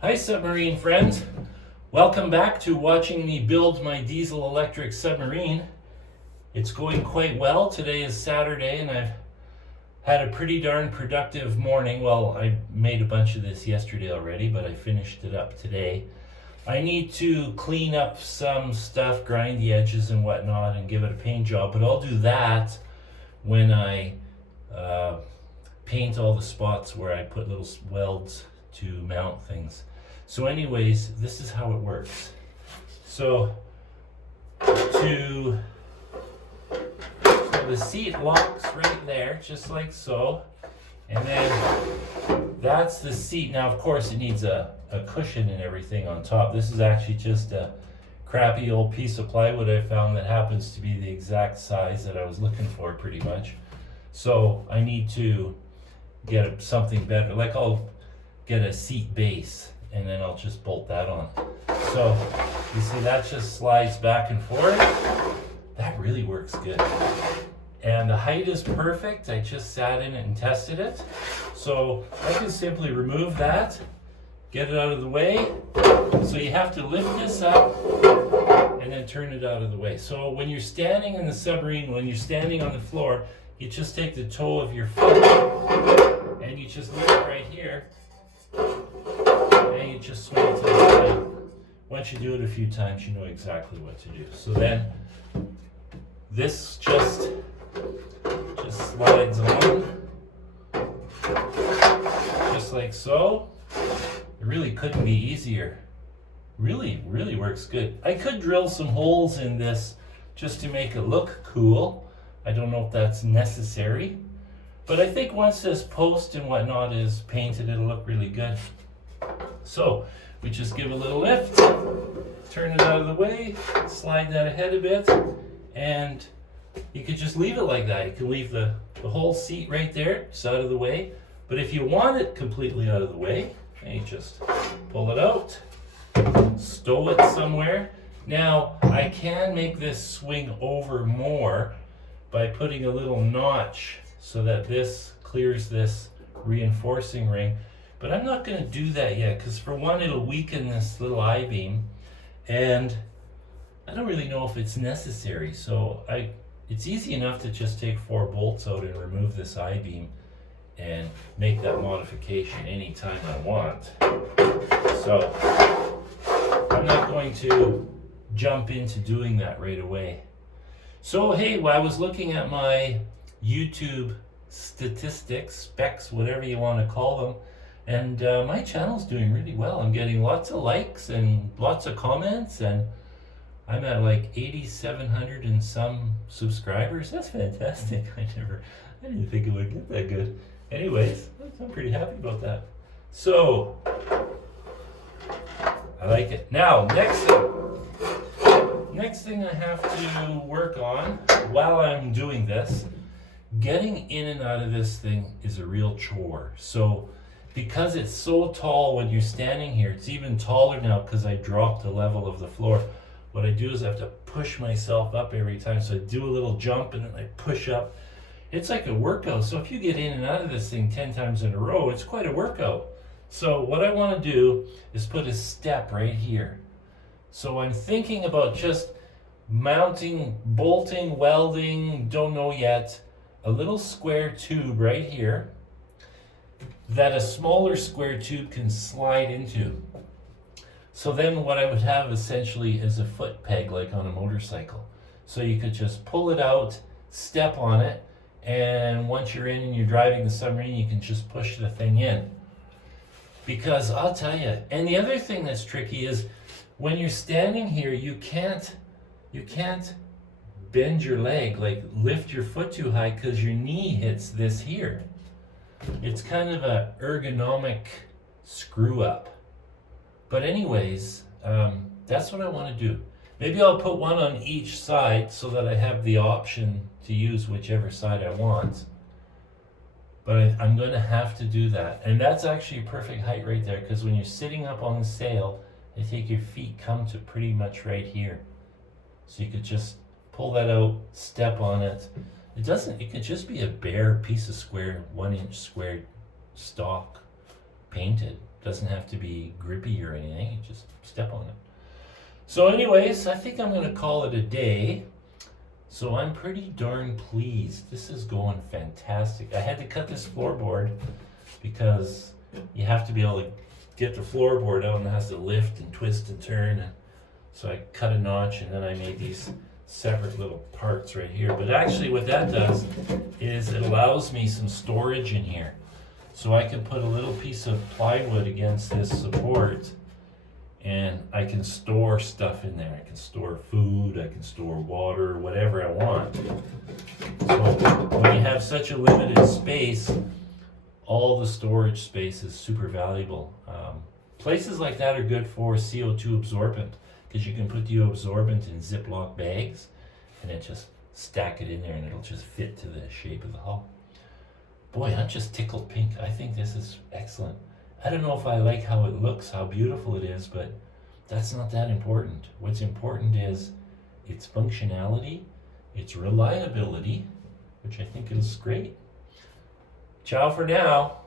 Hi submarine friends, welcome back to watching me build my diesel electric submarine. It's going quite well. Today is Saturday and I've had a pretty darn productive morning. Well, I made a bunch of this yesterday already, but I finished it up today. I need to clean up some stuff, grind the edges and whatnot and give it a paint job, but I'll do that when I paint all the spots where I put little welds to mount things. So anyways, this is how it works. So the seat locks right there, just like so. And then that's the seat. Now, of course, it needs a cushion and everything on top. This is actually just a crappy old piece of plywood I found that happens to be the exact size that I was looking for, pretty much. So I need to get something better. Like I'll get a seat base and then I'll just bolt that on. So you see that just slides back and forth. That really works good. And the height is perfect. I just sat in it and tested it. So I can simply remove that, get it out of the way. So you have to lift this up and then turn it out of the way. So when you're standing in the submarine, when you're standing on the floor, you just take the toe of your foot and you just leave it right here. And you just swing it to the side. Once you do it a few times, you know exactly what to do. So then this just slides on, just like so. It really couldn't be easier. Really works good. I could drill some holes in this just to make it look cool. I don't know if that's necessary, but I think once this post and whatnot is painted, it'll look really good. So we just give a little lift, turn it out of the way, slide that ahead a bit, and you could just leave it like that. You can leave the whole seat right there, it's out of the way. But if you want it completely out of the way, you just pull it out, stow it somewhere. Now, I can make this swing over more by putting a little notch so that this clears this reinforcing ring. But I'm not going to do that yet because for one, it'll weaken this little I-beam. And I don't really know if it's necessary. So it's easy enough to just take 4 bolts out and remove this I-beam and make that modification anytime I want. So I'm not going to jump into doing that right away. So hey, while I was looking at my YouTube statistics, specs, whatever you want to call them, and my channel's doing really well. I'm getting lots of likes and lots of comments, and I'm at like 8,700 and some subscribers. That's fantastic. I didn't think it would get that good. Anyways, I'm pretty happy about that. So, I like it. Now, next thing I have to work on while I'm doing this, getting in and out of this thing is a real chore. So, because it's so tall when you're standing here, it's even taller now because I dropped the level of the floor. What I do is I have to push myself up every time. So I do a little jump and then I push up. It's like a workout. So if you get in and out of this thing 10 times in a row, it's quite a workout. So what I want to do is put a step right here. So I'm thinking about just mounting, bolting, welding, don't know yet, a little square tube right here that a smaller square tube can slide into. So then what I would have essentially is a foot peg like on a motorcycle. So you could just pull it out, step on it, and once you're in and you're driving the submarine, you can just push the thing in. Because I'll tell you, and the other thing that's tricky is when you're standing here, you can't bend your leg, like lift your foot too high because your knee hits this here. It's kind of a ergonomic screw up. But anyways, that's what I want to do. Maybe I'll put one on each side so that I have the option to use whichever side I want. But I'm going to have to do that. And that's actually a perfect height right there because when you're sitting up on the sail, I think your feet come to pretty much right here. So you could just pull that out, step on it. It could just be a bare piece of square, 1-inch squared stock painted. Doesn't have to be grippy or anything. You just step on it. So anyways, I think I'm gonna call it a day. So I'm pretty darn pleased. This is going fantastic. I had to cut this floorboard because you have to be able to get the floorboard out, and it has to lift and twist and turn. And so I cut a notch, and then I made these separate little parts right here. But actually what that does is it allows me some storage in here. So I can put a little piece of plywood against this support, and I can store stuff in there. I can store food, I can store water, whatever I want. So when you have such a limited space, all the storage space is super valuable. Places like that are good for CO2 absorbent, because you can put the absorbent in Ziploc bags and then just stack it in there and it'll just fit to the shape of the hull. Boy, I'm just tickled pink. I think this is excellent. I don't know if I like how it looks, how beautiful it is, but that's not that important. What's important is its functionality, its reliability, which I think is great. Ciao for now.